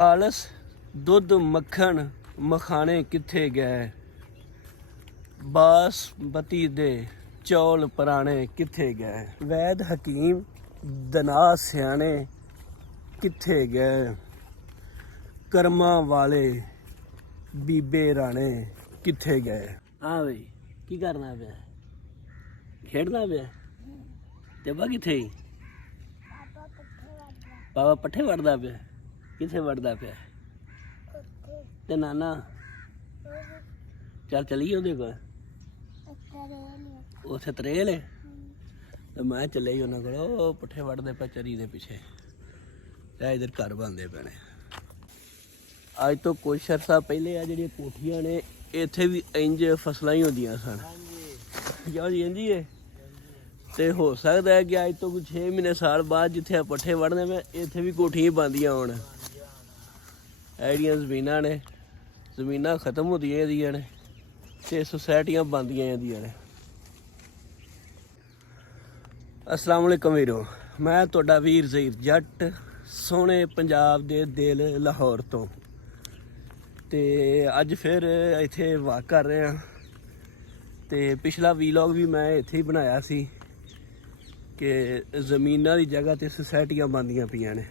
ਆਲਸ ਦੁੱਧ ਮੱਖਣ ਮਖਾਣੇ ਕਿੱਥੇ ਗਏ, ਬਾਸਮਤੀ ਦੇ ਚੌਲ ਪੁਰਾਣੇ ਕਿੱਥੇ ਗਏ, ਵੈਦ ਹਕੀਮ ਦਨਾ ਸਿਆਣੇ ਕਿੱਥੇ ਗਏ, ਕਰਮਾਂ ਵਾਲੇ ਬੀਬੇ ਰਾਣੇ ਕਿੱਥੇ ਗਏ। ਹਾਂ ਬਈ ਕੀ ਕਰਨਾ ਪਿਆ, ਖੇਡਣਾ ਪਿਆ। ਤੇ ਬਾ ਕਿੱਥੇ ਹੀ ਬਾਬਾ ਪੱਠੇ ਵੜਦਾ ਪਿਆ, ਕਿੱਥੇ ਵੜਦਾ ਪਿਆ ਤੇ ਨਾਨਾ ਚੱਲ ਚਲੀਏ ਉਹਦੇ ਕੋਲ, ਉੱਥੇ ਤਰੇਲ ਹੈ ਤੇ ਮੈਂ ਚੱਲੇ ਹੀ ਉਹਨਾਂ ਕੋਲ, ਉਹ ਪੱਠੇ ਵੜਦੇ ਪਏ ਚਰੀ ਦੇ ਪਿੱਛੇ ਤੇ ਇਧਰ ਘਰ ਬਣਦੇ ਪੈਣੇ। ਅੱਜ ਤੋਂ ਕੁਛ ਅਰਸਾ ਪਹਿਲੇ ਆ ਜਿਹੜੀਆਂ ਕੋਠੀਆਂ ਨੇ ਇੱਥੇ ਵੀ ਇੰਜ ਫਸਲਾਂ ਹੀ ਹੁੰਦੀਆਂ ਸਨ ਕਿਉਂ ਜੀ ਇੰਝ ਹੈ। ਤੇ ਹੋ ਸਕਦਾ ਹੈ ਕਿ ਅੱਜ ਤੋਂ ਕੁਛ 6 ਮਹੀਨੇ ਸਾਲ ਬਾਅਦ ਜਿੱਥੇ ਆ ਪੱਠੇ ਵੜਨੇ ਮੈਂ ਇੱਥੇ ਵੀ ਕੋਠੀਆਂ ਬਣਦੀਆਂ ਹੋਣ। ਜਿਹੜੀਆਂ ਜ਼ਮੀਨਾਂ ਨੇ ਜ਼ਮੀਨਾਂ ਖਤਮ ਹੁੰਦੀਆਂ ਜਾਂਦੀਆਂ ਨੇ ਤੇ ਸੁਸਾਇਟੀਆਂ ਬਣਦੀਆਂ ਜਾਂਦੀਆਂ ਨੇ। ਅਸਲਾਮ ਵਾਲੇਕੁਮ ਵੀਰੋ, ਮੈਂ ਤੁਹਾਡਾ ਵੀਰ ਜ਼ਹੀਰ ਜੱਟ ਸੋਹਣੇ ਪੰਜਾਬ ਦੇ ਦਿਲ ਲਾਹੌਰ ਤੋਂ। ਤੇ ਅੱਜ ਫਿਰ ਇੱਥੇ ਵਾਕ ਕਰ ਰਹੇ ਹਾਂ ਤੇ ਪਿਛਲਾ ਵੀਲੌਗ ਵੀ ਮੈਂ ਇੱਥੇ ਹੀ ਬਣਾਇਆ ਸੀ ਕਿ ਜ਼ਮੀਨਾਂ ਦੀ ਜਗ੍ਹਾ ਤੇ ਸੁਸਾਇਟੀਆਂ ਬਣਦੀਆਂ ਪਈਆਂ ਨੇ।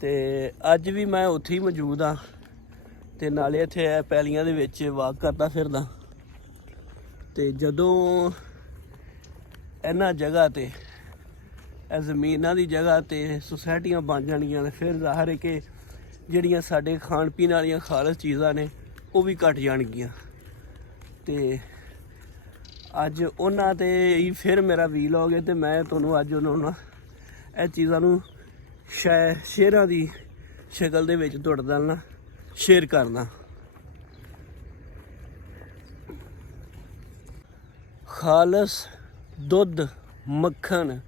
ਤੇ ਅੱਜ ਵੀ ਮੈਂ ਉੱਥੇ ਹੀ ਮੌਜੂਦ ਹਾਂ ਤੇ ਨਾਲੇ ਇੱਥੇ ਪੈਲੀਆਂ ਦੇ ਵਿੱਚ ਵਾਕ ਕਰਦਾ ਫਿਰਦਾ। ਤੇ ਜਦੋਂ ਇਹਨਾਂ ਜਗ੍ਹਾ ਤੇ ਇਹ ਜ਼ਮੀਨਾਂ ਦੀ ਜਗ੍ਹਾ ਤੇ ਸੁਸਾਇਟੀਆਂ ਬਣ ਜਾਣਗੀਆਂ ਤੇ ਫਿਰ ਜ਼ਾਹਰ ਹੈ ਕਿ ਜਿਹੜੀਆਂ ਸਾਡੇ ਖਾਣ ਪੀਣ ਵਾਲੀਆਂ ਖਾਲਸ ਚੀਜ਼ਾਂ ਨੇ ਉਹ ਵੀ ਘੱਟ ਜਾਣਗੀਆਂ। ਤੇ ਅੱਜ ਉਹਨਾਂ 'ਤੇ ਹੀ ਫਿਰ ਮੇਰਾ ਵੀਲੌਗ ਹੈ ਤੇ ਮੈਂ ਤੁਹਾਨੂੰ ਅੱਜ ਉਹਨਾਂ ਇਹ ਚੀਜ਼ਾਂ ਨੂੰ ਸ਼ੇਅਰਾਂ ਦੀ ਸ਼ਕਲ ਦੇ ਵਿੱਚ ਤੁਹਾਡੇ ਨਾਲ ਸ਼ੇਅਰ ਕਰਨਾ। ਖਾਲਸ ਦੁੱਧ ਮੱਖਣ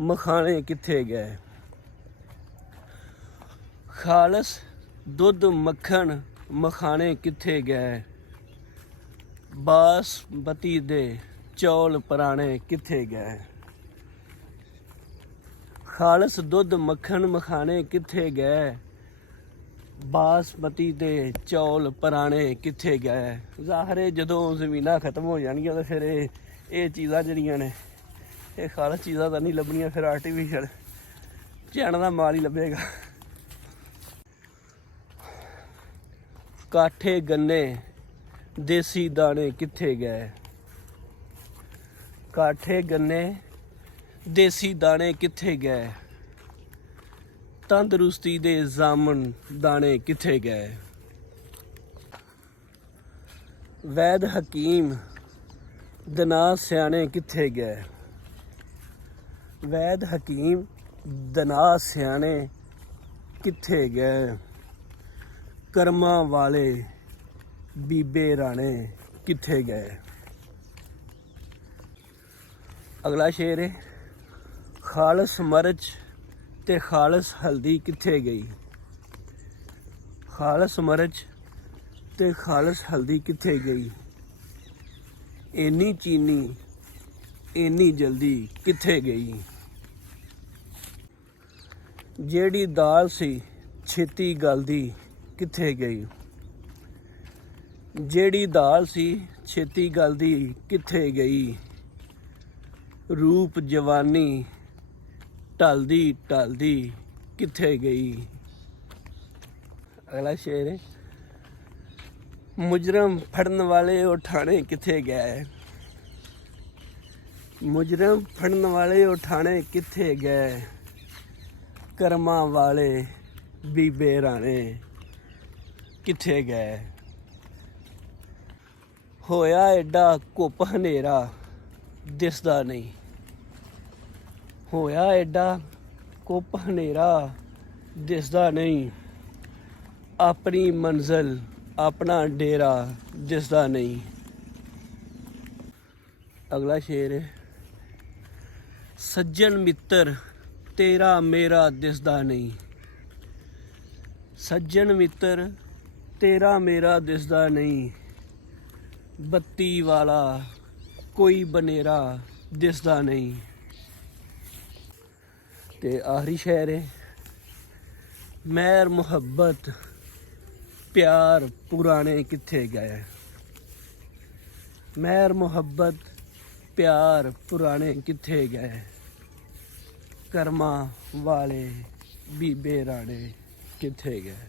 ਮਖਾਣੇ ਕਿੱਥੇ ਗਏ, ਖਾਲਸ ਦੁੱਧ ਮੱਖਣ ਮਖਾਣੇ ਕਿੱਥੇ ਗਏ, ਬਾਸਮਤੀ ਦੇ ਚੌਲ ਪੁਰਾਣੇ ਕਿੱਥੇ ਗਏ, ਖਾਲਸ ਦੁੱਧ ਮੱਖਣ ਮਖਾਣੇ ਕਿੱਥੇ ਗਏ, ਬਾਸਮਤੀ ਦੇ ਚੌਲ ਪੁਰਾਣੇ ਕਿੱਥੇ ਗਏ। ਜ਼ਾਹਰ ਹੈ ਜਦੋਂ ਜ਼ਮੀਨਾਂ ਖਤਮ ਹੋ ਜਾਣਗੀਆਂ ਤਾਂ ਫਿਰ ਇਹ ਚੀਜ਼ਾਂ ਜਿਹੜੀਆਂ ਨੇ ਇਹ ਖਾਲਸ ਚੀਜ਼ਾਂ ਤਾਂ ਨਹੀਂ ਲੱਭਣੀਆਂ, ਫਿਰ ਆਰਟੀਫਿਸ਼ਲ ਝਾੜਨ ਦਾ ਮਾਲ ਹੀ ਲੱਭੇਗਾ। ਕਾਠੇ ਗੰਨੇ ਦੇਸੀ ਦਾਣੇ ਕਿੱਥੇ ਗਏ, ਕਾਠੇ ਗੰਨੇ ਦੇਸੀ ਦਾਣੇ ਕਿੱਥੇ ਗਏ, ਤੰਦਰੁਸਤੀ ਦੇ ਜਾਮਨ ਦਾਣੇ ਕਿੱਥੇ ਗਏ, ਵੈਦ ਹਕੀਮ ਦਨਾ ਸਿਆਣੇ ਕਿੱਥੇ ਗਏ, ਵੈਦ ਹਕੀਮ ਦਨਾ ਸਿਆਣੇ ਕਿੱਥੇ ਗਏ, ਕਰਮਾਂ ਵਾਲੇ ਬੀਬੇ ਰਾਣੇ ਕਿੱਥੇ ਗਏ। ਅਗਲਾ ਸ਼ੇਰ ਹੈ, ਖਾਲਸ ਮਿਰਚ ਤੇ ਖਾਲਸ ਹਲਦੀ ਕਿੱਥੇ ਗਈ, ਖਾਲਸ ਮਿਰਚ ਤੇ ਖਾਲਸ ਹਲਦੀ ਕਿੱਥੇ ਗਈ, ਇੰਨੀ ਚੀਨੀ ਇੰਨੀ ਜਲਦੀ ਕਿੱਥੇ ਗਈ, ਜਿਹੜੀ ਦਾਲ ਸੀ ਛੇਤੀ ਗਲਦੀ ਕਿੱਥੇ ਗਈ, ਜਿਹੜੀ ਦਾਲ ਸੀ ਛੇਤੀ ਗਲਦੀ ਕਿੱਥੇ ਗਈ, ਰੂਪ ਜਵਾਨੀ ਢਲਦੀ ਢਲਦੀ ਕਿੱਥੇ ਗਈ। ਅਗਲਾ ਸ਼ੇਰ ਹੈ, ਮੁਜਰਮ ਫੜਨ ਵਾਲੇ ਉਹ ਠਾਣੇ ਕਿੱਥੇ ਗਏ, ਮੁਜਰਮ ਫੜਨ ਵਾਲੇ ਉਹ ਠਾਣੇ ਕਿੱਥੇ ਗਏ, ਕਰਮਾਂ ਵਾਲੇ ਬੀਬੇ ਰਾਣੇ ਕਿੱਥੇ ਗਏ। ਹੋਇਆ ਐਡਾ ਘੁੱਪ ਹਨੇਰਾ ਦਿਸਦਾ ਨਹੀਂ, ਹੋਇਆ ਐਡਾ ਘੁੱਪ ਹਨੇਰਾ ਦਿਸਦਾ ਨਹੀਂ, ਆਪਣੀ ਮੰਜ਼ਿਲ ਆਪਣਾ ਡੇਰਾ ਦਿਸਦਾ ਨਹੀਂ। ਅਗਲਾ ਸ਼ੇਰ ਹੈ, ਸੱਜਣ ਮਿੱਤਰ ਤੇਰਾ ਮੇਰਾ ਦਿਸਦਾ ਨਹੀਂ, ਸੱਜਣ ਮਿੱਤਰ ਤੇਰਾ ਮੇਰਾ ਦਿਸਦਾ ਨਹੀਂ, ਬੱਤੀ ਵਾਲਾ ਕੋਈ ਬਨੇਰਾ ਦਿਸਦਾ ਨਹੀਂ। ਤੇ ਆਖਰੀ ਸ਼ੇਰ ਹੈ, मेहर मुहब्बत प्यार पुराने किथे गए। मेहर मुहब्बत प्यार पुराने किथे गए। कर्मा वाले बीबे राणे किथे गए।